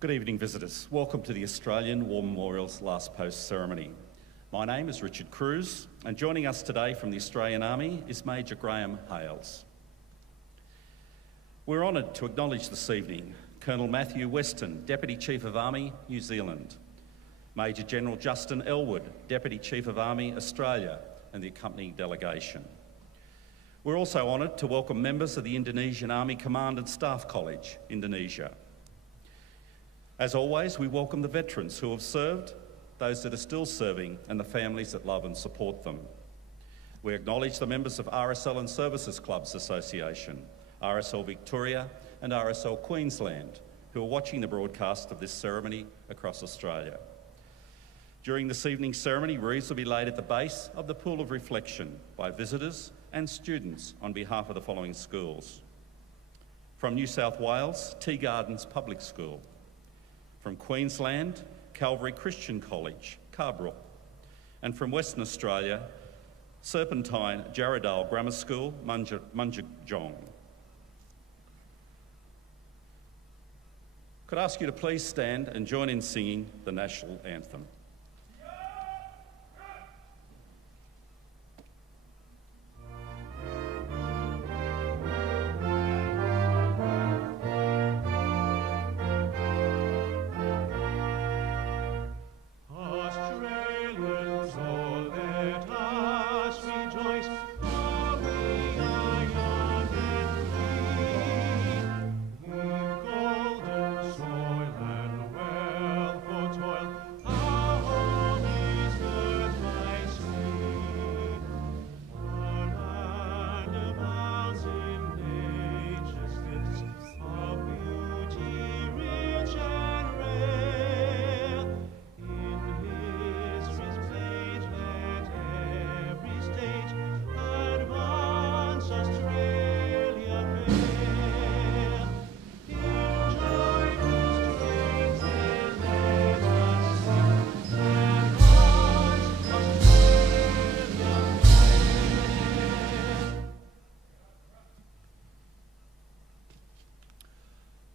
Good evening, visitors. Welcome to the Australian War Memorial's Last Post ceremony. My name is Richard Cruz, and joining us today from the Australian Army is Major Graham Hales. We're honoured to acknowledge this evening Colonel Matthew Weston, Deputy Chief of Army, New Zealand, Major General Justin Elwood, Deputy Chief of Army, Australia, and the accompanying delegation. We're also honoured to welcome members of the Indonesian Army Command and Staff College, Indonesia. As always, we welcome the veterans who have served, those that are still serving, and the families that love and support them. We acknowledge the members of RSL and Services Clubs Association, RSL Victoria and RSL Queensland, who are watching the broadcast of this ceremony across Australia. During this evening's ceremony, wreaths will be laid at the base of the Pool of Reflection by visitors and students on behalf of the following schools. From New South Wales, Tea Gardens Public School. From Queensland, Calvary Christian College, Carbrook. And from Western Australia, Serpentine Jarradale Grammar School, Munjajong. Could I ask you to please stand and join in singing the National Anthem.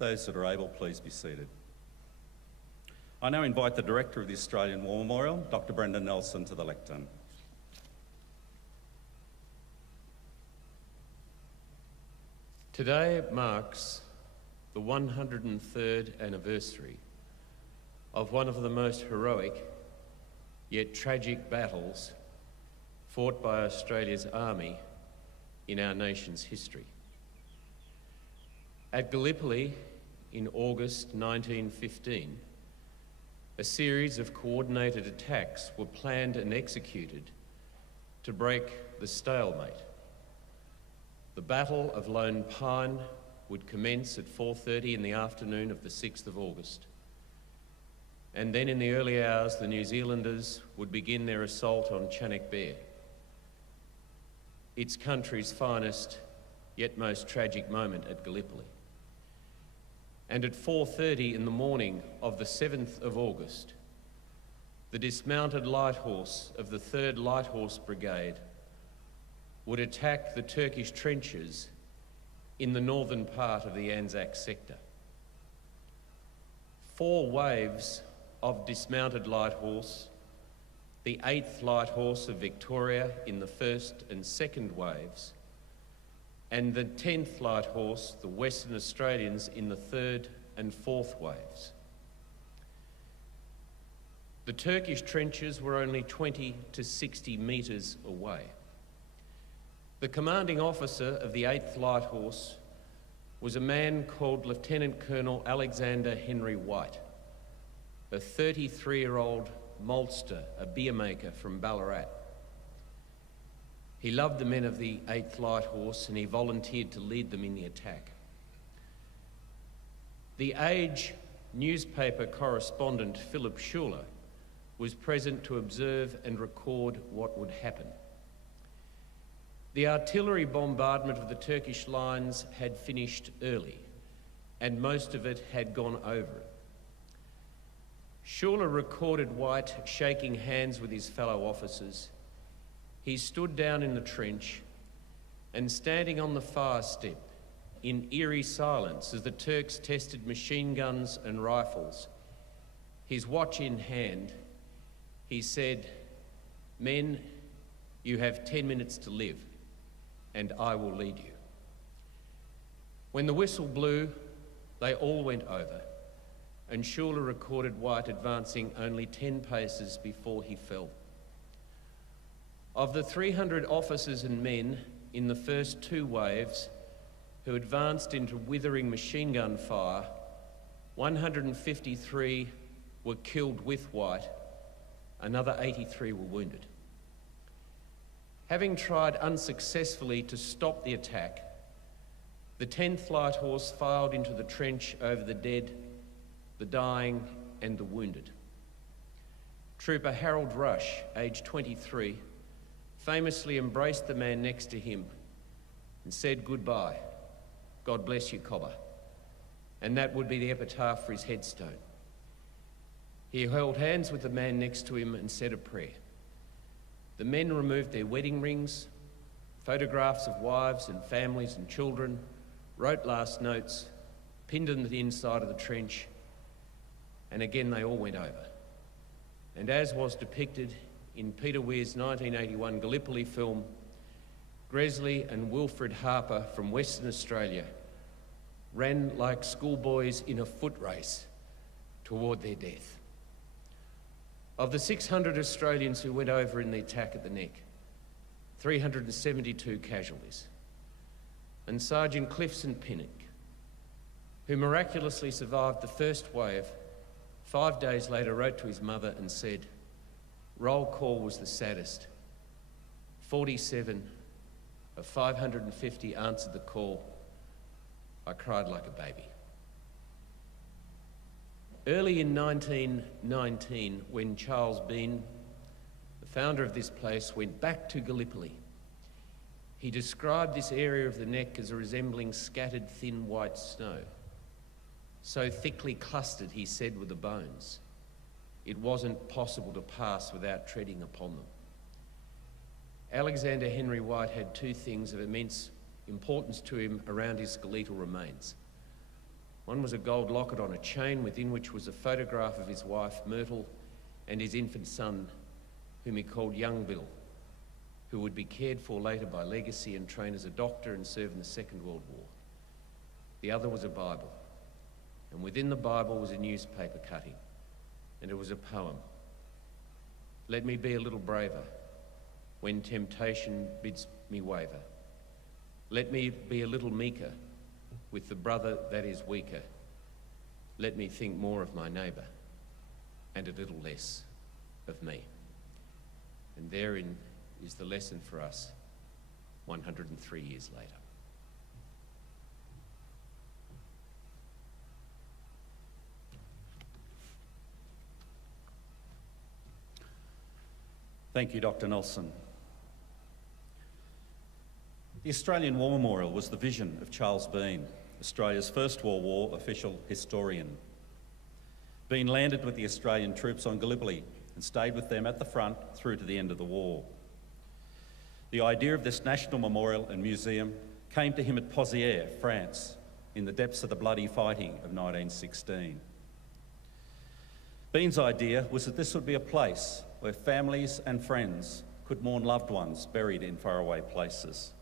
Those that are able, please be seated. I now invite the Director of the Australian War Memorial, Dr. Brendan Nelson, to the lectern. Today marks the 103rd anniversary of one of the most heroic yet tragic battles fought by Australia's army in our nation's history. At Gallipoli in August 1915, a series of coordinated attacks were planned and executed to break the stalemate. The Battle of Lone Pine would commence at 4:30 in the afternoon of the 6th of August. And then in the early hours, the New Zealanders would begin their assault on Chanock Bear, its country's finest yet most tragic moment at Gallipoli. And at 4:30 in the morning of the 7th of August, the dismounted light horse of the 3rd Light Horse Brigade would attack the Turkish trenches in the northern part of the Anzac sector. 4 waves of dismounted light horse, the 8th Light Horse of Victoria in the 1st and 2nd waves, and the 10th Light Horse, the Western Australians, in the 3rd and 4th waves. The Turkish trenches were only 20 to 60 metres away. The commanding officer of the 8th Light Horse was a man called Lieutenant Colonel Alexander Henry White, a 33-year-old maltster, a beer maker from Ballarat. He loved the men of the 8th Light Horse and he volunteered to lead them in the attack. The Age newspaper correspondent Philip Schuler was present to observe and record what would happen. The artillery bombardment of the Turkish lines had finished early, and most of it had gone over it. Schuler recorded White shaking hands with his fellow officers. He stood down in the trench and, standing on the fire step, in eerie silence as the Turks tested machine guns and rifles. His watch in hand, he said, "Men, you have 10 minutes to live, and I will lead you." When the whistle blew, they all went over, and Schuler recorded White advancing only 10 paces before he fell. Of the 300 officers and men in the first 2 waves who advanced into withering machine gun fire, 153 were killed with White, another 83 were wounded. Having tried unsuccessfully to stop the attack, the 10th Light Horse filed into the trench over the dead, the dying and the wounded. Trooper Harold Rush, aged 23, famously embraced the man next to him and said goodbye. "God bless you, Cobber." And that would be the epitaph for his headstone. He held hands with the man next to him and said a prayer. The men removed their wedding rings, photographs of wives and families and children, wrote last notes, pinned them to the inside of the trench, and again they all went over. And as was depicted in Peter Weir's 1981 Gallipoli film, Gresley and Wilfred Harper from Western Australia ran like schoolboys in a foot race toward their death. Of the 600 Australians who went over in the attack at the Neck, 372 casualties. And Sergeant Clifson Pinnock, who miraculously survived the first wave, 5 days later wrote to his mother and said, "Roll call was the saddest. 47 of 550 answered the call. I cried like a baby." Early in 1919, when Charles Bean, the founder of this place, went back to Gallipoli, he described this area of the Neck as resembling scattered thin white snow. So thickly clustered, he said, were the bones, it wasn't possible to pass without treading upon them. Alexander Henry White had 2 things of immense importance to him around his skeletal remains. One was a gold locket on a chain within which was a photograph of his wife, Myrtle, and his infant son, whom he called Young Bill, who would be cared for later by legacy and train as a doctor and serve in the Second World War. The other was a Bible, and within the Bible was a newspaper cutting, and it was a poem. "Let me be a little braver when temptation bids me waver. Let me be a little meeker with the brother that is weaker. Let me think more of my neighbour and a little less of me." And therein is the lesson for us 103 years later. Thank you, Dr. Nelson. The Australian War Memorial was the vision of Charles Bean, Australia's First World War official historian. Bean landed with the Australian troops on Gallipoli and stayed with them at the front through to the end of the war. The idea of this national memorial and museum came to him at Pozières, France, in the depths of the bloody fighting of 1916. Bean's idea was that this would be a place where families and friends could mourn loved ones buried in faraway places.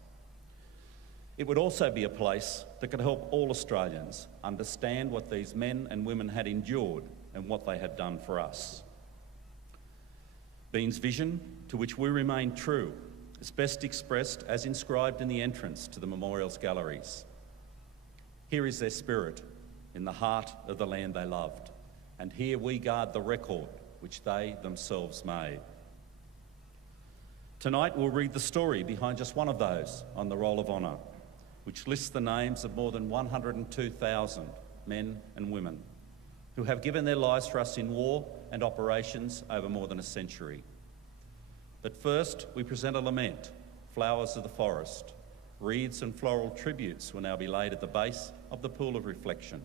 It would also be a place that could help all Australians understand what these men and women had endured and what they had done for us. Bean's vision, to which we remain true, is best expressed as inscribed in the entrance to the memorial's galleries. Here is their spirit, in the heart of the land they loved, and here we guard the record which they themselves made. Tonight we'll read the story behind just one of those on the Roll of Honour, which lists the names of more than 102,000 men and women who have given their lives for us in war and operations over more than a century. But first, we present a lament, Flowers of the Forest. Wreaths and floral tributes will now be laid at the base of the Pool of Reflection.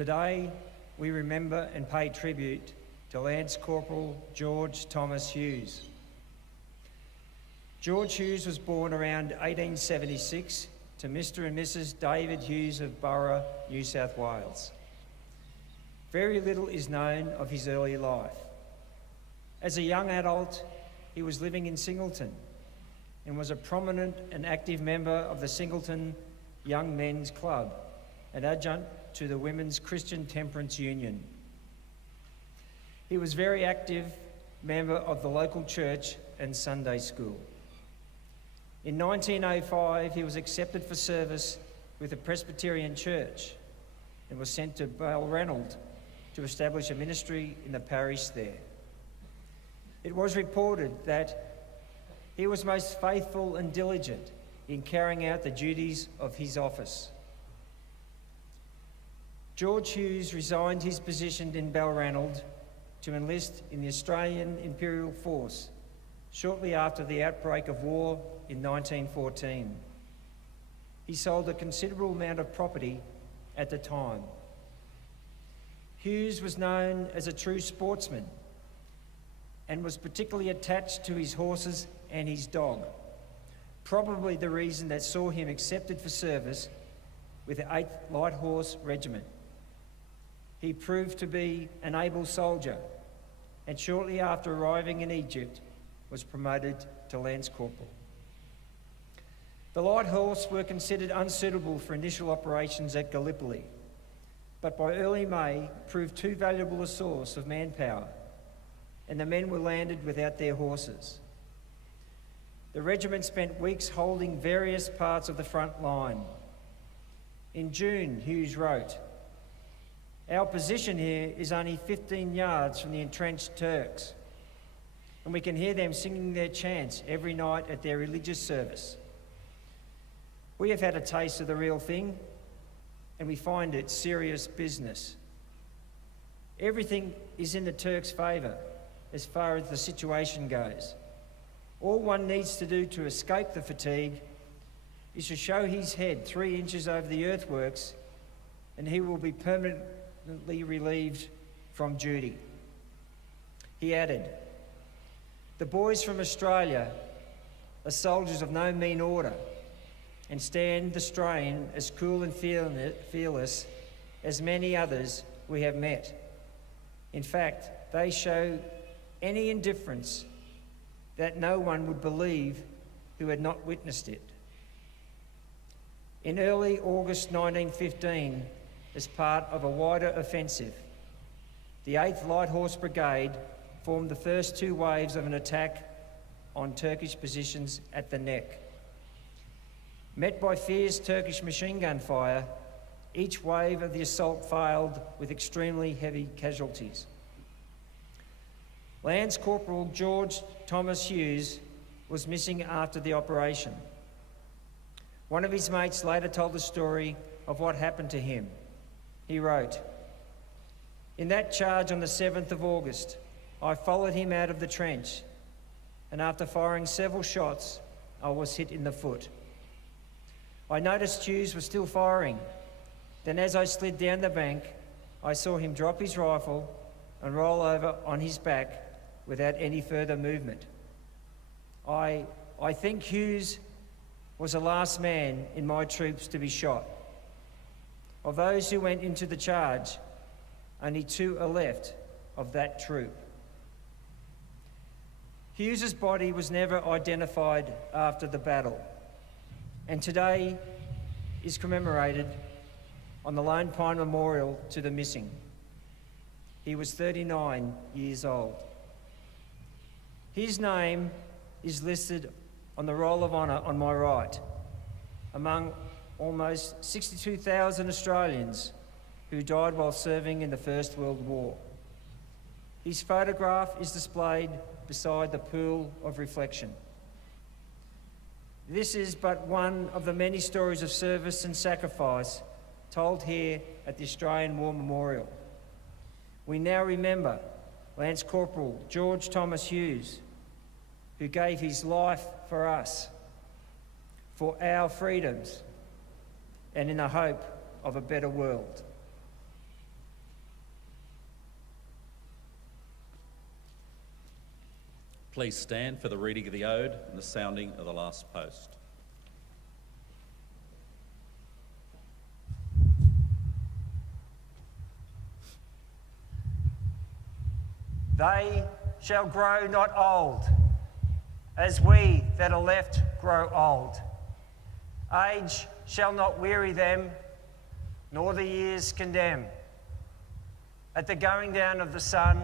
Today, we remember and pay tribute to Lance Corporal George Thomas Hughes. George Hughes was born around 1876 to Mr. and Mrs. David Hughes of Borough, New South Wales. Very little is known of his early life. As a young adult, he was living in Singleton and was a prominent and active member of the Singleton Young Men's Club, an adjunct to the Women's Christian Temperance Union. He was a very active member of the local church and Sunday school. In 1905, he was accepted for service with the Presbyterian Church and was sent to Balranald to establish a ministry in the parish there. It was reported that he was most faithful and diligent in carrying out the duties of his office. George Hughes resigned his position in Balranald to enlist in the Australian Imperial Force shortly after the outbreak of war in 1914. He sold a considerable amount of property at the time. Hughes was known as a true sportsman and was particularly attached to his horses and his dog, probably the reason that saw him accepted for service with the 8th Light Horse Regiment. He proved to be an able soldier, and shortly after arriving in Egypt was promoted to Lance Corporal. The Light Horse were considered unsuitable for initial operations at Gallipoli, but by early May proved too valuable a source of manpower, and the men were landed without their horses. The regiment spent weeks holding various parts of the front line. In June, Hughes wrote, "Our position here is only 15 yards from the entrenched Turks, and we can hear them singing their chants every night at their religious service. We have had a taste of the real thing, and we find it serious business. Everything is in the Turks' favour as far as the situation goes. All one needs to do to escape the fatigue is to show his head 3 inches over the earthworks, and he will be permanently relieved from duty." He added, "The boys from Australia are soldiers of no mean order and stand the strain as cool and fearless as many others we have met. In fact, they show any indifference that no one would believe who had not witnessed it." In early August 1915, as part of a wider offensive, the 8th Light Horse Brigade formed the first 2 waves of an attack on Turkish positions at the neck. Met by fierce Turkish machine gun fire, each wave of the assault failed with extremely heavy casualties. Lance Corporal George Thomas Hughes was missing after the operation. One of his mates later told the story of what happened to him. He wrote, "In that charge on the 7th of August, I followed him out of the trench, and after firing several shots, I was hit in the foot. I noticed Hughes was still firing. Then as I slid down the bank, I saw him drop his rifle and roll over on his back without any further movement. I think Hughes was the last man in my troops to be shot. Of those who went into the charge, only 2 are left of that troop." Hughes's body was never identified after the battle, and today is commemorated on the Lone Pine Memorial to the missing. He was 39 years old. His name is listed on the Roll of Honour on my right, among almost 62,000 Australians who died while serving in the First World War. His photograph is displayed beside the pool of reflection. This is but one of the many stories of service and sacrifice told here at the Australian War Memorial. We now remember Lance Corporal George Thomas Hughes, who gave his life for us, for our freedoms, and in the hope of a better world. Please stand for the reading of the ode and the sounding of the last post. They shall grow not old, as we that are left grow old. Age shall not weary them, nor the years condemn. At the going down of the sun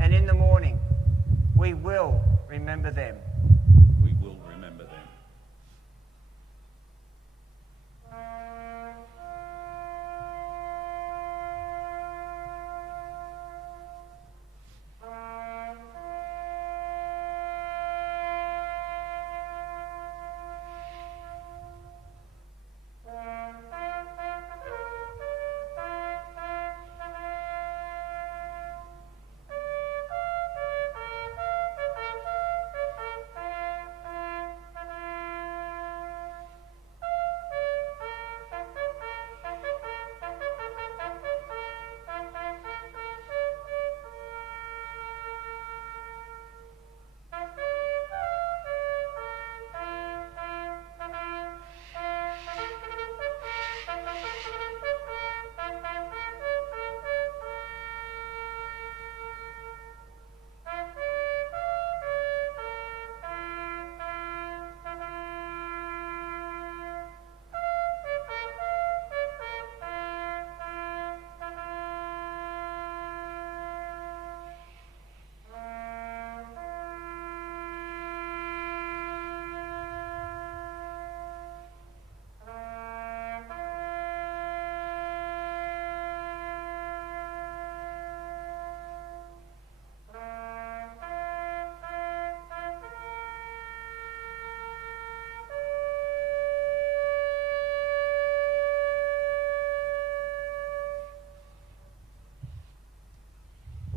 and in the morning, we will remember them. We will remember them.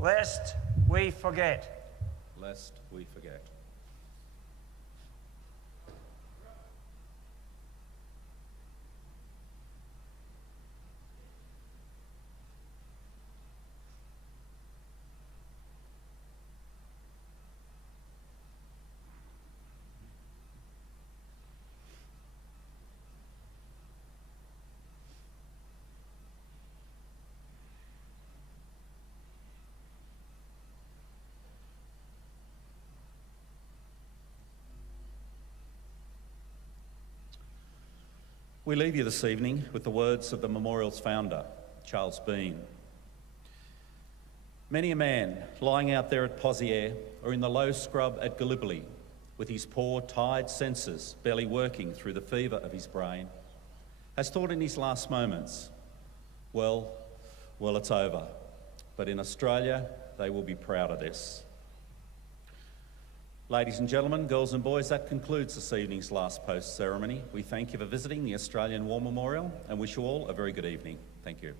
Lest we forget. Lest we forget. We leave you this evening with the words of the memorial's founder, Charles Bean. Many a man lying out there at Pozières or in the low scrub at Gallipoli, with his poor, tired senses barely working through the fever of his brain, has thought in his last moments, well, it's over. But in Australia, they will be proud of this. Ladies and gentlemen, girls and boys, that concludes this evening's last post ceremony. We thank you for visiting the Australian War Memorial and wish you all a very good evening. Thank you.